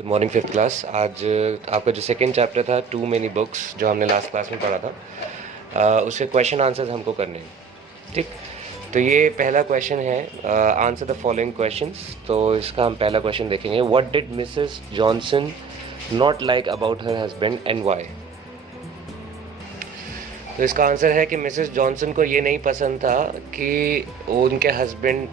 Good morning fifth class. आज आपका जो सेकंड चैप्टर था टू मेनी बुक्स, जो हमने लास्ट क्लास में पढ़ा था, उसके क्वेश्चन आंसर्स हमको करने हैं। ठीक, तो ये पहला क्वेश्चन है, आंसर द फॉलोइंग क्वेश्चंस। तो इसका हम पहला क्वेश्चन देखेंगे। What did Mrs Johnson not like about her husband and why. तो इसका आंसर है कि मिसेस जॉनसन को ये नहीं पसंद था कि उनके हस्बैंड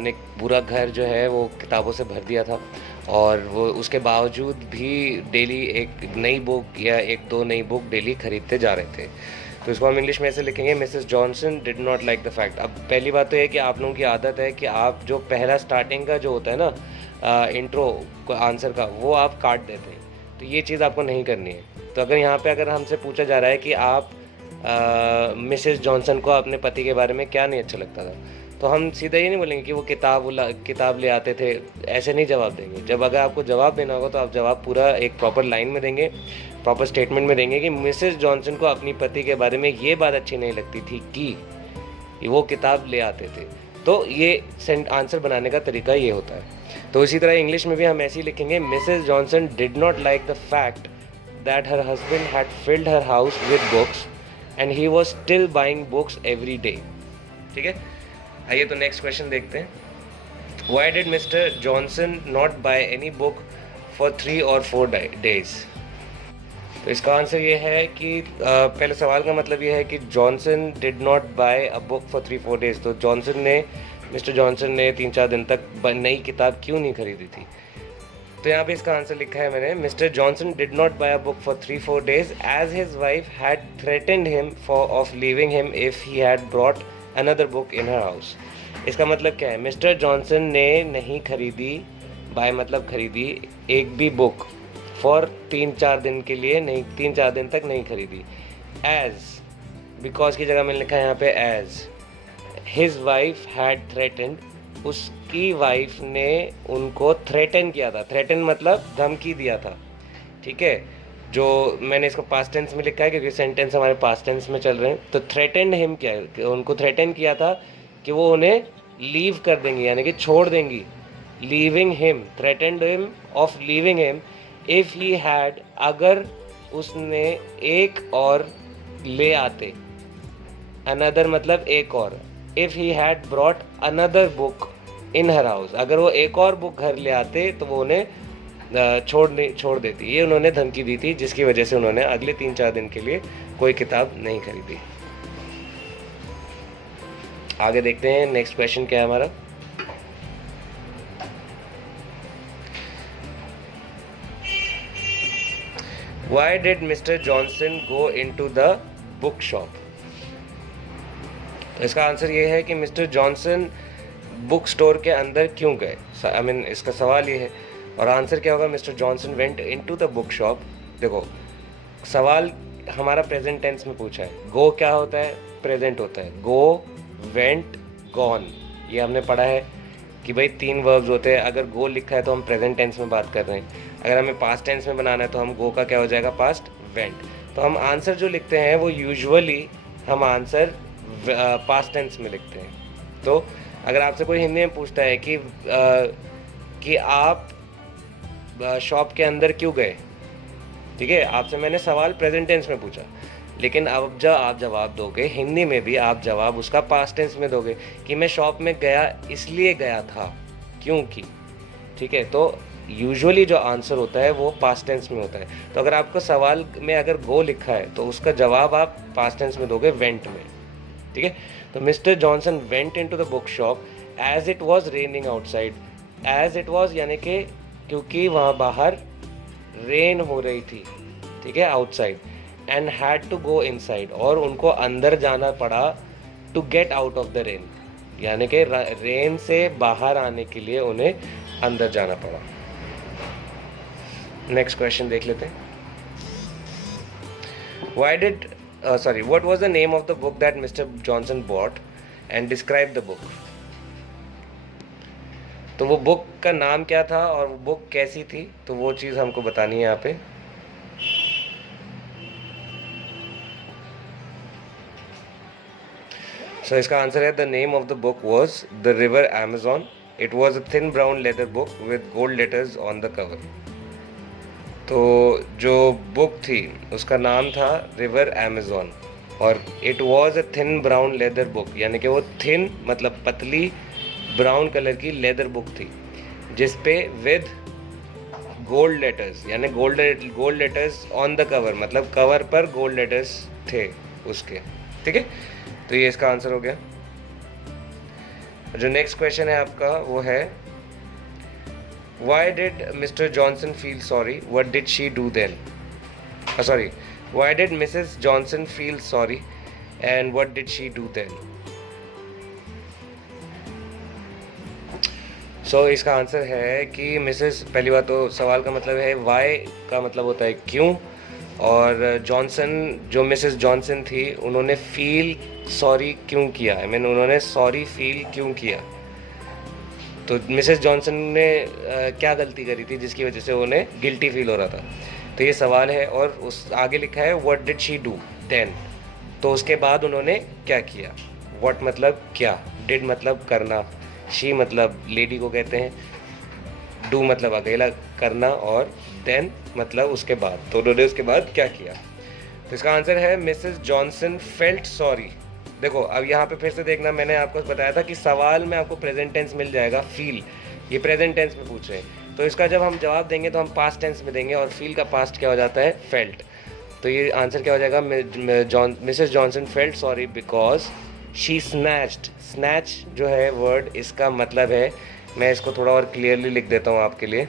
ने पूरा घर जो है वो किताबों से भर दिया था, और वो उसके बावजूद भी डेली एक नई बुक या एक दो नई बुक डेली खरीदते जा रहे थे। तो इसको हम इंग्लिश में ऐसे लिखेंगे, Mrs Johnson did not like the fact. अब पहली बात तो ये कि आप लोगों की आदत है कि आप जो पहला स्टार्टिंग का जो होता है ना इंट्रो आंसर का, वो आप काट देते हैं। तो ये चीज़ आपको नहीं करनी है। तो अगर हमसे पूछा जा रहा है कि आप मिसेस जॉनसन को अपने पति के बारे में क्या नहीं अच्छा लगता था, तो हम सीधा ये नहीं बोलेंगे कि वो किताब ले आते थे। ऐसे नहीं जवाब देंगे। जब अगर आपको जवाब देना होगा तो आप जवाब पूरा एक प्रॉपर लाइन में देंगे, प्रॉपर स्टेटमेंट में देंगे कि मिसेस जॉनसन को अपनी पति के बारे में ये बात अच्छी नहीं लगती थी कि वो किताब ले आते थे। तो ये आंसर बनाने का तरीका ये होता है। तो इसी तरह इंग्लिश में भी हम ऐसे ही लिखेंगे, Mrs Johnson did not like the fact that her husband had field her house with books and he was still buying books every day. ठीक है, आइए तो नेक्स्ट क्वेश्चन देखते हैं। Why did mister Johnson not by any book for 3 or 4 days। तो इसका answer ये है कि पहले सवाल का मतलब ये है कि Johnson did not buy a book for 3-4 days। तो मिस्टर जॉनसन ने 3-4 दिन तक नई किताब क्यों नहीं खरीदी थी। तो यहाँ पे इसका आंसर लिखा है मैंने, mister Johnson did not buy a book for 3-4 days as his wife had threatened him of leaving him if he had brought another book in her house. इसका मतलब क्या है, मिस्टर जॉनसन ने नहीं खरीदी, बाय मतलब खरीदी, एक भी बुक फॉर 3-4 दिन के लिए नहीं, 3-4 दिन तक नहीं खरीदी। एज, बिकॉज की जगह मैंने लिखा है यहाँ पे as. His wife had threatened, उसकी वाइफ ने उनको थ्रेटन किया था। थ्रेटन मतलब धमकी दिया था। ठीक है, जो मैंने इसको पास्ट टेंस में लिखा है क्योंकि सेंटेंस हमारे पास्ट टेंस में चल रहे हैं। तो थ्रेटेंड हिम क्या है, उनको थ्रेटन किया था कि वो उन्हें लीव कर देंगी, यानी कि छोड़ देंगी। Leaving him, threatened him of leaving him if he had, अगर उसने एक और ले आते, अनदर मतलब एक और, if he had brought another book in her house, अगर वो एक और बुक घर ले आते तो वो उन्हें छोड़ देती। ये उन्होंने धमकी दी थी, जिसकी वजह से उन्होंने अगले 3-4 दिन के लिए कोई किताब नहीं खरीदी। आगे देखते हैं नेक्स्ट क्वेश्चन क्या है हमारा। Why did Mr. Johnson go into the book shop? तो इसका आंसर ये है कि मिस्टर जॉनसन बुक स्टोर के अंदर क्यों गए। आई मीन इसका सवाल ये है, और आंसर क्या होगा, mister Johnson went into the book shop. देखो, सवाल हमारा प्रेजेंट टेंस में पूछा है। गो क्या होता है, प्रेजेंट होता है। गो, वेंट, गॉन, ये हमने पढ़ा है कि भाई 3 वर्ब्स होते हैं। अगर गो लिखा है तो हम प्रेजेंट टेंस में बात कर रहे हैं। अगर हमें पास्ट टेंस में बनाना है तो हम गो का क्या हो जाएगा, पास्ट, वेंट। तो हम आंसर जो लिखते हैं वो यूजुअली हम आंसर पास्ट टेंस में लिखते हैं। तो अगर आपसे कोई हिंदी में पूछता है कि आप शॉप के अंदर क्यों गए, ठीक है, आपसे मैंने सवाल प्रेजेंट टेंस में पूछा, लेकिन अब जब आप जवाब दोगे हिंदी में भी, आप जवाब उसका पास्ट टेंस में दोगे कि मैं शॉप में गया इसलिए गया था, क्योंकि। ठीक है, तो यूजुअली जो आंसर होता है वो पास्ट टेंस में होता है। तो अगर आपको सवाल में अगर गो लिखा है तो उसका जवाब आप पास्ट टेंस में दोगे, वेंट में। ठीक है, तो mister Johnson went into the book shop as it was raining outside. As it was यानी कि क्योंकि वहाँ बाहर रेन हो रही थी, ठीक है, outside. And had to go inside, और उनको अंदर जाना पड़ा, to get out of the rain, यानी कि रेन से बाहर आने के लिए उन्हें अंदर जाना पड़ा। नेक्स्ट क्वेश्चन देख लेते हैं। What was the name of the book that Mr. Johnson bought and describe the book? तो वो बुक का नाम क्या था और वो बुक कैसी थी, तो वो चीज़ हमको बतानी है यहाँ पे। इसका आंसर है, the name of the book was the river Amazon it was a thin brown leather book with gold letters on the cover. तो जो बुक थी उसका नाम था रिवर अमेज़ॉन, और it was a thin brown leather book, यानी कि वो थिन मतलब पतली ब्राउन कलर की लेदर बुक थी जिस पे विद गोल्ड लेटर्स, यानी gold letters on the cover, मतलब कवर पर गोल्ड लेटर्स थे उसके। ठीक है, तो ये इसका आंसर हो गया। जो नेक्स्ट क्वेश्चन है आपका वो है Why did Mr. Johnson feel sorry? What did she do then? Sorry. Why did Mrs. Johnson feel sorry? And what did she do then? So इसका आंसर है कि मिसेस, पहली बात तो सवाल का मतलब है why का मतलब होता है क्यों, और जॉनसन जो मिसेस जॉनसन थी उन्होंने फील सॉरी क्यों किया, आई मीन उन्होंने सॉरी फील क्यों किया। तो मिसेस जॉनसन ने क्या गलती करी थी जिसकी वजह से उन्हें गिल्टी फील हो रहा था, तो ये सवाल है। और उस आगे लिखा है what did she do then, तो उसके बाद उन्होंने क्या किया। व्हाट मतलब क्या, डिड मतलब करना, शी मतलब लेडी को कहते हैं, डू मतलब अकेला करना, और देन मतलब उसके बाद, तो उन्होंने उसके बाद क्या किया। तो इसका आंसर है मिसेस जॉनसन फेल्ट सॉरी। देखो अब यहाँ पे फिर से देखना, मैंने आपको बताया था कि सवाल में आपको प्रेजेंट टेंस मिल जाएगा, फील, ये प्रेजेंट टेंस में पूछ रहे हैं, तो इसका जब हम जवाब देंगे तो हम पास्ट टेंस में देंगे, और फील का पास्ट क्या हो जाता है, फेल्ट। तो ये आंसर क्या हो जाएगा, Mrs Johnson felt sorry because she snatched. Snatch जो है वर्ड, इसका मतलब है, मैं इसको थोड़ा और क्लियरली लिख देता हूँ आपके लिए।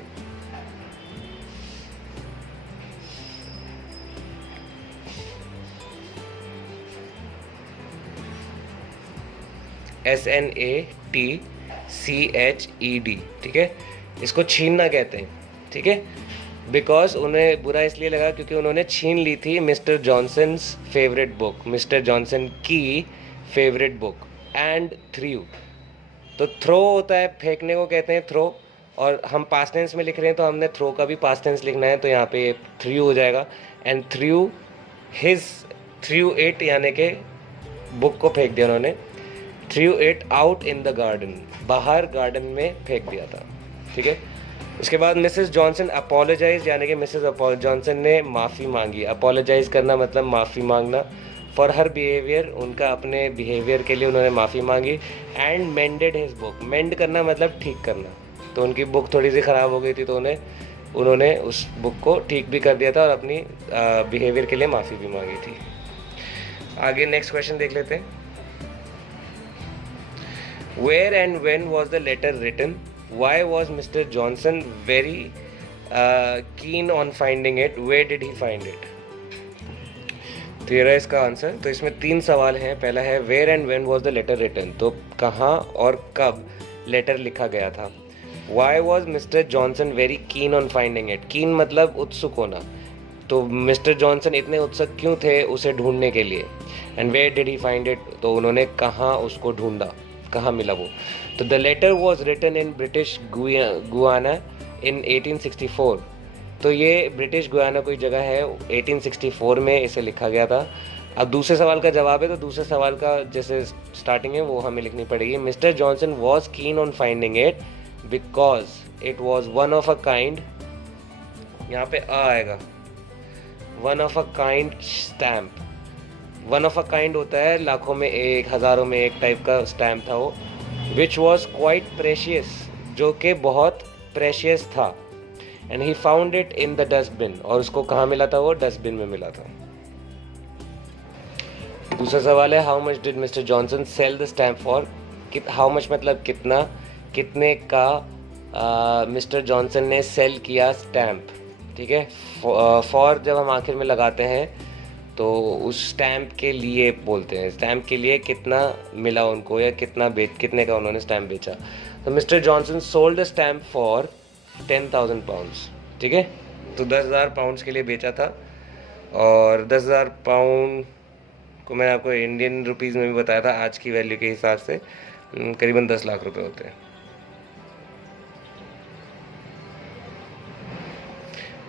SNATCHED, ठीक है, इसको छीनना कहते हैं। ठीक है, बिकॉज उन्हें बुरा इसलिए लगा क्योंकि उन्होंने छीन ली थी mister Johnson's favourite book, mister Johnson की फेवरेट बुक, एंड थ्रू। तो थ्रो होता है, फेंकने को कहते हैं थ्रो, और हम पास्ट टेंस में लिख रहे हैं तो हमने थ्रो का भी पास्ट टेंस लिखना है, तो यहाँ पे थ्रू हो जाएगा। एंड थ्रू इट, यानी कि बुक को फेंक दिया उन्होंने, through it out in the garden, बाहर गार्डन में फेंक दिया था। ठीक है, उसके बाद मिसेस जॉनसन अपोलोजाइज, यानी कि मिसेस जॉनसन ने माफ़ी मांगी। अपोलोजाइज करना मतलब माफ़ी मांगना, फॉर हर बिहेवियर, उनका अपने बिहेवियर के लिए उन्होंने माफ़ी मांगी। एंड मेंडेड हिज बुक, मेंड करना मतलब ठीक करना, तो उनकी बुक थोड़ी सी ख़राब हो गई थी तो उन्होंने उस बुक को ठीक भी कर दिया था और अपनी बिहेवियर के लिए माफ़ी भी मांगी थी। आगे नेक्स्ट क्वेश्चन देख लेते हैं। Where and when was the letter written? Why was Mr. Johnson very keen on finding it? Where did he find it? तो ये रहा इसका आंसर। तो इसमें 3 सवाल हैं। पहला है where and when was the letter written? तो कहाँ और कब लेटर लिखा गया था। Why was Mr. Johnson very keen on finding it? Keen मतलब उत्सुक होना, तो मिस्टर जॉनसन इतने उत्सुक क्यों थे उसे ढूंढने के लिए। And where did he find it? तो उन्होंने कहाँ उसको ढूंढा, कहाँ मिला वो। तो the letter was written in British Guiana in 1864। तो ये ब्रिटिश गुयाना कोई जगह है, 1864 में इसे लिखा गया था। अब दूसरे सवाल का जवाब है, तो दूसरे सवाल का जैसे स्टार्टिंग है वो हमें लिखनी पड़ेगी। Mister Johnson was keen on finding it because it was one of a kind, यहाँ पे आ आएगा, one of a kind stamp. One of a kind होता है लाखों में एक, हज़ारों में एक टाइप का स्टैम्प था वो। विच वॉज क्वाइट प्रेशियस, जो कि बहुत प्रेशियस था। And he found it in the dustbin, और उसको कहाँ मिला था, वो डस्टबिन में मिला था। दूसरा सवाल है how much did mister Johnson sell the stamp for. How much मतलब कितना, कितने का मिस्टर जॉनसन ने सेल किया स्टैम्प। ठीक है, फॉर जब हम आखिर में लगाते हैं तो उस स्टैम्प के लिए बोलते हैं, स्टैम्प के लिए कितना मिला उनको, या कितने का उन्होंने स्टैम्प बेचा। तो mister Johnson sold the stamp for 10,000 pounds. ठीक है, तो 10,000 पाउंड्स के लिए बेचा था, और 10,000 पाउंड को मैंने आपको इंडियन रुपीज़ में भी बताया था, आज की वैल्यू के हिसाब से करीबन 10 लाख रुपए होते हैं।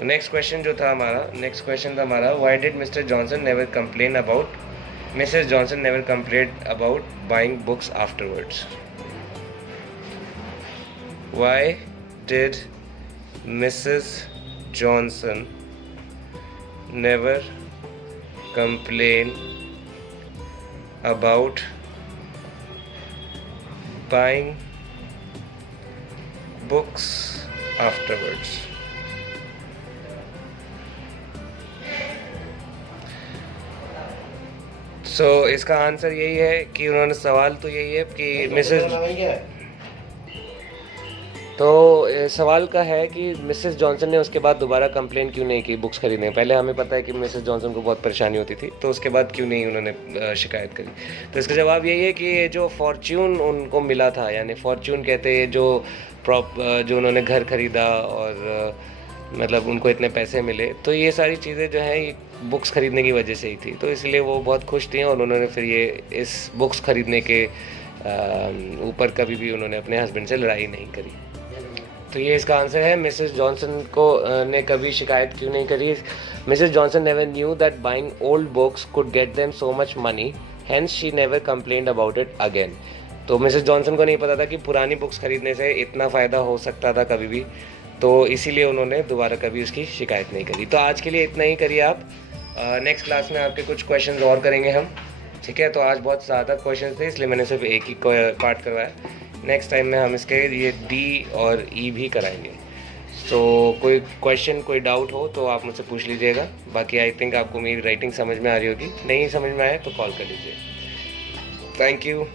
नेक्स्ट क्वेश्चन जो था हमारा, नेक्स्ट क्वेश्चन था हमारा why did mister Johnson never complain about, Mrs Johnson never complain about buying books afterwards. Why did Mrs. Johnson never complain about buying books afterwards? इसका आंसर यही है कि उन्होंने, सवाल तो यही है कि सवाल का है कि मिसेस जॉनसन ने उसके बाद दोबारा कंप्लेन क्यों नहीं की बुक्स खरीदने। पहले हमें पता है कि मिसेस जॉनसन को बहुत परेशानी होती थी, तो उसके बाद क्यों नहीं उन्होंने शिकायत करी। तो इसका जवाब यही है कि जो फॉर्च्यून उनको मिला था, यानी फॉर्च्यून कहते हैं जो उन्होंने घर खरीदा और मतलब उनको इतने पैसे मिले, तो ये सारी चीज़ें जो हैं ये बुक्स ख़रीदने की वजह से ही थी। तो इसलिए वो बहुत खुश थी और उन्होंने फिर ये इस बुक्स ख़रीदने के ऊपर कभी भी उन्होंने अपने हस्बैंड से लड़ाई नहीं करी। तो ये इसका आंसर है। मिसेस जॉनसन को ने कभी शिकायत क्यों नहीं करी। Mrs Johnson never knew that buying old books could get them so much money, hence she never complained about it again. तो मिसेस जॉनसन को नहीं पता था कि पुरानी बुक्स खरीदने से इतना फ़ायदा हो सकता था कभी भी, तो इसीलिए उन्होंने दोबारा कभी उसकी शिकायत नहीं करी। तो आज के लिए इतना ही करिए आप। नेक्स्ट क्लास में आपके कुछ क्वेश्चन और करेंगे हम, ठीक है। तो आज बहुत ज़्यादा क्वेश्चन थे, इसलिए मैंने सिर्फ एक ही पार्ट करवाया। नेक्स्ट टाइम में हम इसके ये डी और ई भी कराएंगे। तो कोई क्वेश्चन, कोई डाउट हो तो आप मुझसे पूछ लीजिएगा। बाकी आई थिंक आपको मेरी राइटिंग समझ में आ रही होगी, नहीं समझ में आए तो कॉल कर लीजिए। Thank you.